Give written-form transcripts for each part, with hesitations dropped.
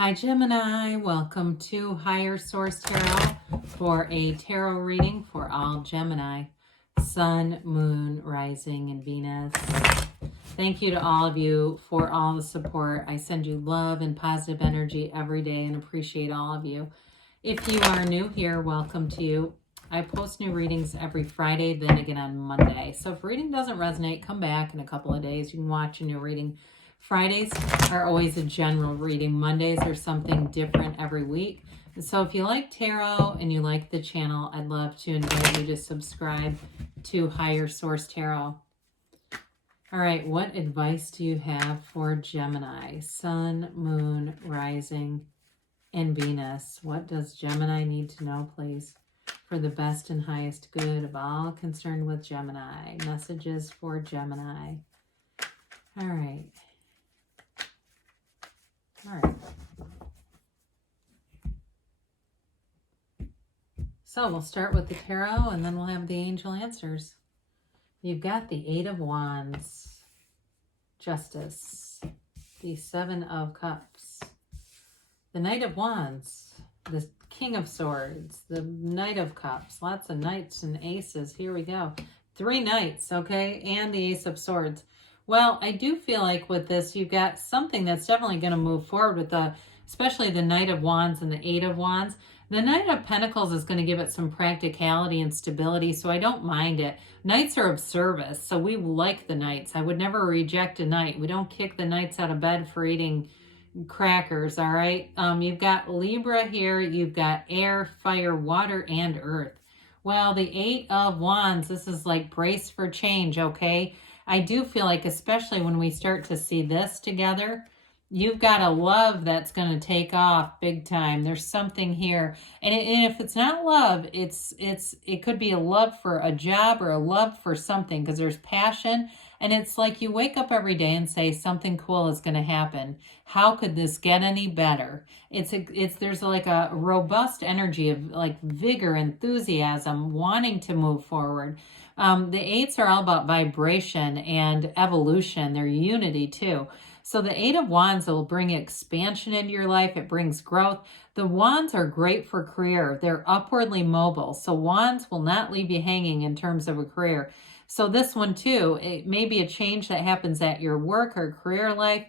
Hi Gemini, welcome to Higher Source Tarot for a tarot reading for all Gemini, Sun, Moon, Rising, and Venus. Thank you to all of you for all the support. I send you love and positive energy every day and appreciate all of you. If you are new here, welcome to you. I post new readings every Friday, then again on Monday. So if reading doesn't resonate, come back in a couple of days. You can watch a new reading. Fridays are always a general reading. Mondays are something different every week. And so if you like tarot and you like the channel, I'd love to invite you to subscribe to Higher Source Tarot. All right, what advice do you have for Gemini? Sun, Moon, Rising, and Venus. What does Gemini need to know, please, for the best and highest good of all concerned with Gemini? Messages for Gemini. All right. So we'll start with the tarot and then we'll have the angel answers. You've got the Eight of Wands, Justice, the Seven of Cups, the Knight of Wands, the King of Swords, the Knight of Cups, lots of knights and aces. Here we go. 3 knights, okay, and the Ace of Swords. Well, I do feel like with this, you've got something that's definitely going to move forward with especially the Knight of Wands and the Eight of Wands. The Knight of Pentacles is going to give it some practicality and stability, so I don't mind it. Knights are of service, so we like the knights. I would never reject a knight. We don't kick the knights out of bed for eating crackers, all right? You've got Libra here. You've got air, fire, water, and earth. Well, the Eight of Wands, this is like brace for change, okay? I do feel like, especially when we start to see this together, you've got a love that's going to take off big time. There's something here. And if it's not love, it could be a love for a job or a love for something, because there's passion. And it's like you wake up every day and say something cool is going to happen. How could this get any better? There's like a robust energy of like vigor, enthusiasm, wanting to move forward. The eights are all about vibration and evolution. They're unity too. So the Eight of Wands will bring expansion into your life. It brings growth. The Wands are great for career. They're upwardly mobile. So Wands will not leave you hanging in terms of a career. So this one too, it may be a change that happens at your work or career life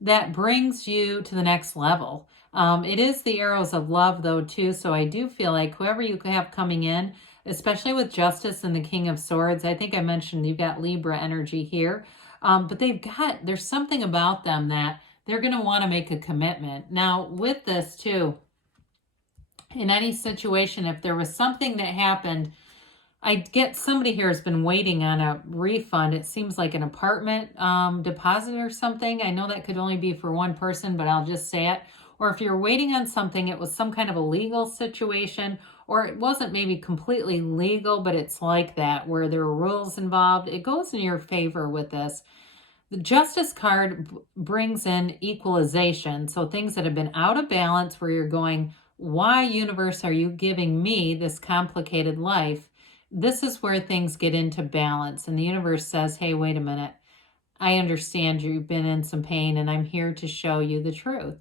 that brings you to the next level. It is the arrows of love though too. So I do feel like whoever you have coming in, especially with Justice and the King of Swords, I think I mentioned you've got Libra energy here. But there's something about them that they're going to want to make a commitment. Now, with this too, in any situation, if there was something that happened, I get somebody here has been waiting on a refund. It seems like an apartment deposit or something. I know that could only be for one person, but I'll just say it. Or if you're waiting on something, it was some kind of a legal situation, or it wasn't maybe completely legal, but it's like that where there are rules involved. It goes in your favor with this. The Justice card brings in equalization. So things that have been out of balance where you're going, why, universe, are you giving me this complicated life? This is where things get into balance. And the universe says, hey, wait a minute. I understand you've been in some pain and I'm here to show you the truth.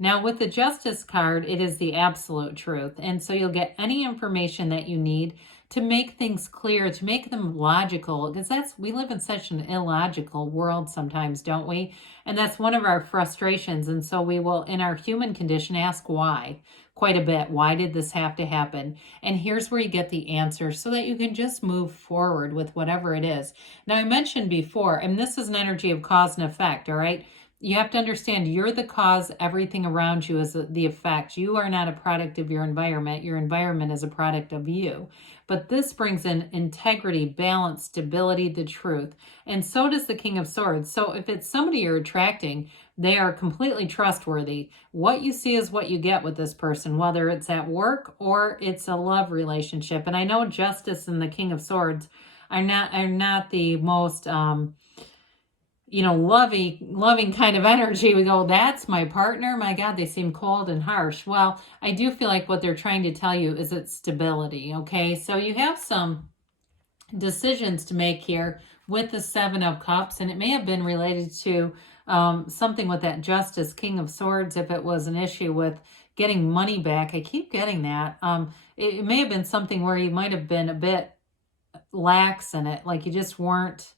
Now with the Justice card, it is the absolute truth. And so you'll get any information that you need to make things clear, to make them logical, because we live in such an illogical world sometimes, don't we? And that's one of our frustrations. And so we will, in our human condition, ask why quite a bit. Why did this have to happen? And here's where you get the answer so that you can just move forward with whatever it is. Now, I mentioned before, and this is an energy of cause and effect, all right? You have to understand you're the cause. Everything around you is the effect. You are not a product of your environment. Your environment is a product of you. But this brings in integrity, balance, stability, the truth. And so does the King of Swords. So if it's somebody you're attracting, they are completely trustworthy. What you see is what you get with this person, whether it's at work or it's a love relationship. And I know Justice and the King of Swords are not the most loving kind of energy. We go, that's my partner. My God, they seem cold and harsh. Well, I do feel like what they're trying to tell you is it's stability. Okay. So you have some decisions to make here with the Seven of Cups, and it may have been related to something with that Justice, King of Swords, if it was an issue with getting money back. I keep getting that. It may have been something where you might have been a bit lax in it, like you just weren't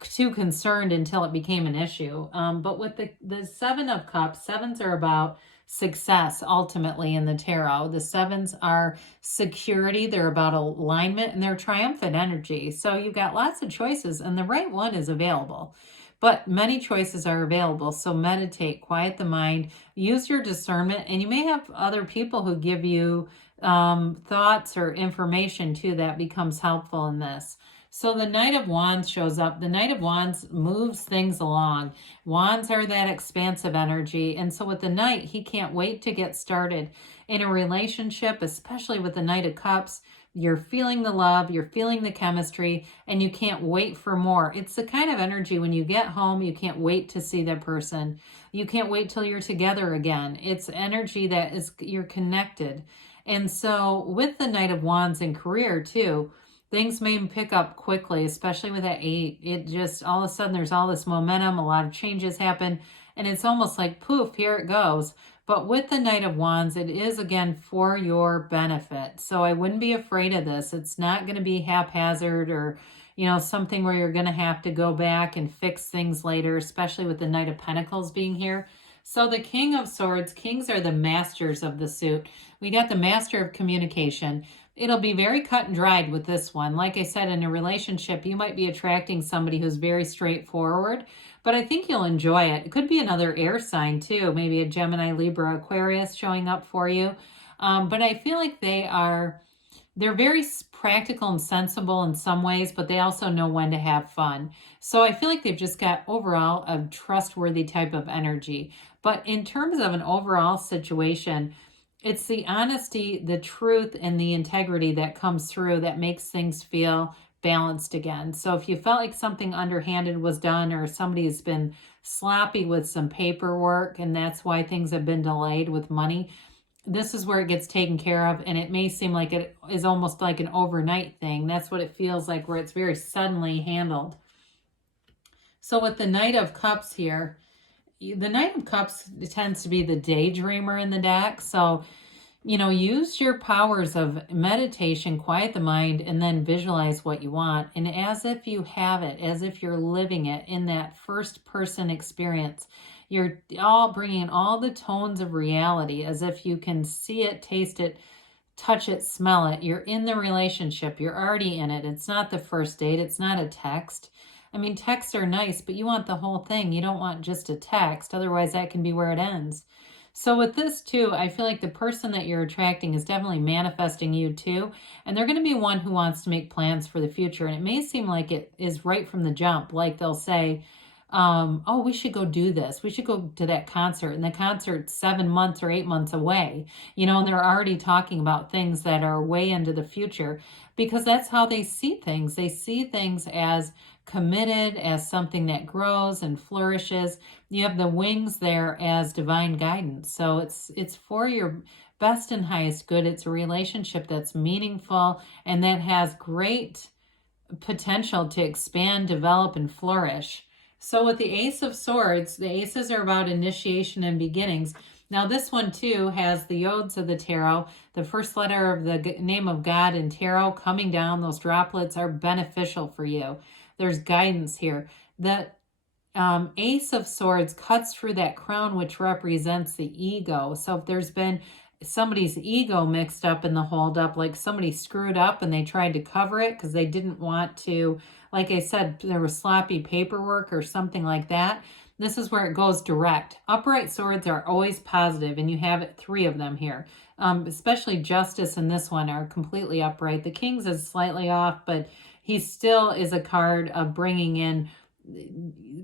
too concerned until it became an issue. But with the Seven of Cups, sevens are about success ultimately in the tarot. The sevens are security, they're about alignment, and they're triumphant energy. So you've got lots of choices, and the right one is available. But many choices are available. So meditate, quiet the mind, use your discernment, and you may have other people who give you thoughts or information too that becomes helpful in this. So the Knight of Wands shows up. The Knight of Wands moves things along. Wands are that expansive energy. And so with the Knight, he can't wait to get started in a relationship, especially with the Knight of Cups. You're feeling the love, you're feeling the chemistry, and you can't wait for more. It's the kind of energy when you get home, you can't wait to see that person. You can't wait till you're together again. It's energy that is, you're connected. And so with the Knight of Wands in career too, things may pick up quickly, especially with that 8. It just, all of a sudden, there's all this momentum, a lot of changes happen, and it's almost like, poof, here it goes. But with the Knight of Wands, it is, again, for your benefit. So I wouldn't be afraid of this. It's not going to be haphazard or, you know, something where you're going to have to go back and fix things later, especially with the Knight of Pentacles being here. So the King of Swords, kings are the masters of the suit. We got the master of communication. It'll be very cut and dried with this one. Like I said, in a relationship, you might be attracting somebody who's very straightforward, but I think you'll enjoy it. It could be another air sign too, maybe a Gemini, Libra, Aquarius showing up for you. But I feel like they're very practical and sensible in some ways, but they also know when to have fun. So I feel like they've just got overall a trustworthy type of energy. But in terms of an overall situation, it's the honesty, the truth, and the integrity that comes through that makes things feel balanced again. So if you felt like something underhanded was done, or somebody's been sloppy with some paperwork and that's why things have been delayed with money, this is where it gets taken care of. And it may seem like it is almost like an overnight thing. That's what it feels like, where it's very suddenly handled. So with the Knight of Cups here, the Knight of Cups tends to be the daydreamer in the deck. So, you know, use your powers of meditation, quiet the mind, and then visualize what you want. And as if you have it, as if you're living it in that first person experience, you're all bringing all the tones of reality as if you can see it, taste it, touch it, smell it. You're in the relationship. You're already in it. It's not the first date. It's not a text. I mean, texts are nice, but you want the whole thing. You don't want just a text. Otherwise, that can be where it ends. So with this too, I feel like the person that you're attracting is definitely manifesting you too. And they're going to be one who wants to make plans for the future. And it may seem like it is right from the jump. Like they'll say, oh, we should go do this. We should go to that concert. And the concert's 7 months or 8 months away, you know, and they're already talking about things that are way into the future, because that's how they see things. They see things as committed, as something that grows and flourishes. You have the wings there as divine guidance. So it's for your best and highest good. It's a relationship that's meaningful and that has great potential to expand, develop, and flourish. So with the Ace of Swords, the aces are about initiation and beginnings. Now this one too has the Yods of the tarot, the first letter of the name of God in tarot coming down. Those droplets are beneficial for you. There's guidance here. The Ace of Swords cuts through that crown, which represents the ego. So if there's been somebody's ego mixed up in the holdup, like somebody screwed up and they tried to cover it because they didn't want to, like I said, there was sloppy paperwork or something like that. This is where it goes direct. Upright swords are always positive, and you have 3 of them here. Especially Justice in this one are completely upright. The King's is slightly off, but he still is a card of bringing in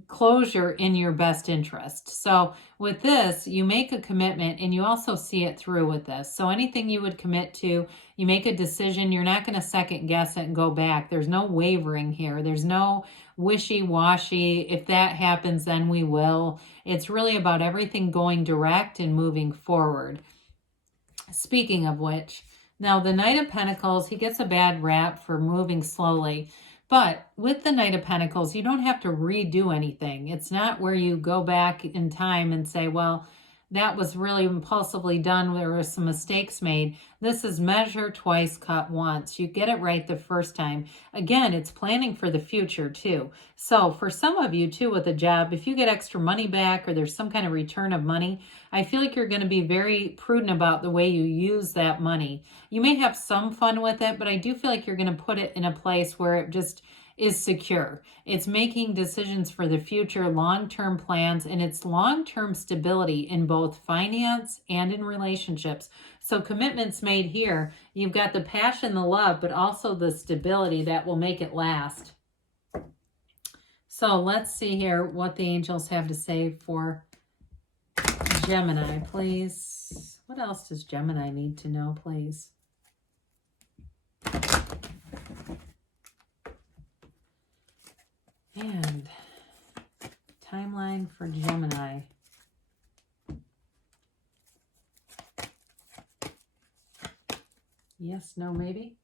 closure in your best interest. So with this, you make a commitment and you also see it through with this. So anything you would commit to, you make a decision. You're not going to second guess it and go back. There's no wavering here. There's no wishy-washy. If that happens, then we will. It's really about everything going direct and moving forward. Speaking of which, now the Knight of Pentacles, he gets a bad rap for moving slowly. But with the Knight of Pentacles, you don't have to redo anything. It's not where you go back in time and say, well, that was really impulsively done. There were some mistakes made. This is measure twice, cut once. You get it right the first time. Again, it's planning for the future too. So for some of you too with a job, if you get extra money back or there's some kind of return of money, I feel like you're going to be very prudent about the way you use that money. You may have some fun with it, but I do feel like you're going to put it in a place where it just is secure. It's making decisions for the future, long-term plans, and it's long-term stability in both finance and in relationships. So commitments made here, you've got the passion, the love, but also the stability that will make it last. So let's see here what the angels have to say for Gemini, please. What else does Gemini need to know, please? And timeline for Gemini. Yes, no, maybe.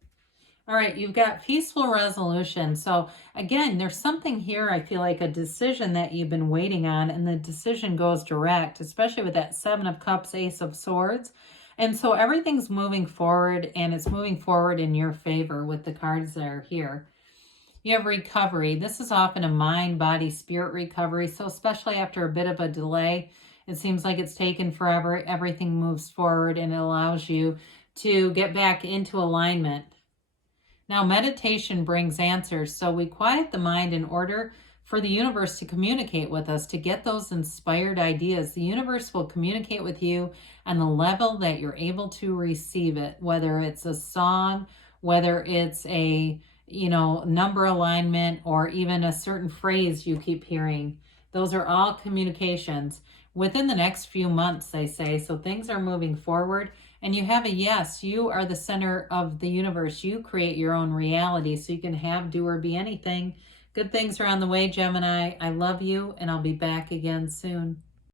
All right, you've got peaceful resolution. So again, there's something here, I feel like a decision that you've been waiting on, and the decision goes direct, especially with that Seven of Cups, Ace of Swords. And so everything's moving forward, and it's moving forward in your favor with the cards that are here. You have recovery. This is often a mind, body, spirit recovery. So especially after a bit of a delay, it seems like it's taken forever. Everything moves forward and it allows you to get back into alignment. Now, meditation brings answers. So we quiet the mind in order for the universe to communicate with us, to get those inspired ideas. The universe will communicate with you on the level that you're able to receive it, whether it's a song, whether it's a number alignment, or even a certain phrase you keep hearing. Those are all communications within the next few months, they say. So things are moving forward, and you have a yes. You are the center of the universe. You create your own reality, so you can have, do, or be anything. Good things are on the way, Gemini. I love you, and I'll be back again soon.